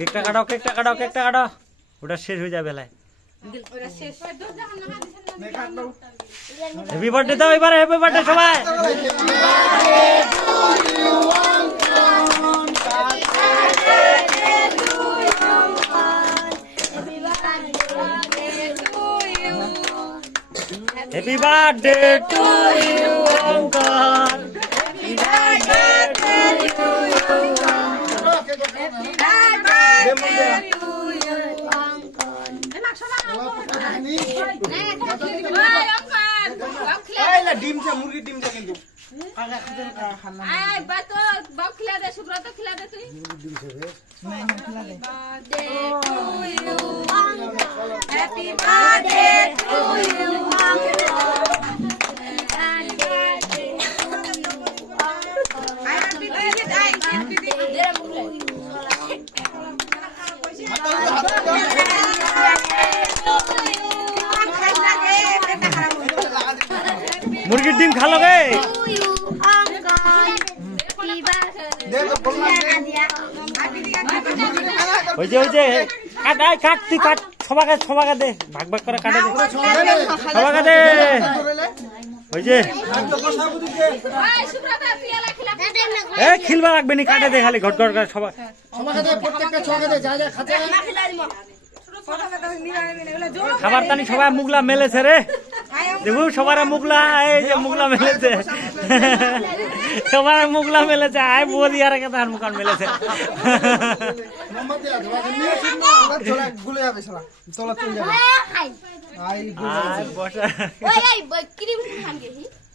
কেকটা কাটাও কেকটা কাটাও কেকটা কাটাও ওটা শেষ হয়ে যাবে বেলায় হ্যাপি বার্থডে দাও এবারে হ্যাপি বার্থডে সবাই happy birthday to you uncle happy birthday to you ডিম চা মুরগির ডিম চা কিন্তু মুরগির ডিম খালো গে ওই যে কাট আয় কাট তুই কাট সবাকে দে ভাগ ভাগ করে কাটে দে সবাকে দে ওই যে এ খিলবা রাখবে নি কাটে দে খালি ঘট ঘট করে সবাই খাবার টানি সবাই মুগলা মেলেছে রে দেখু সবার মুগলা এই যে মুগলা মেলেছে সবার মুগলা মেলেছে আয় বলি আর কে তার মুখান মেলেছে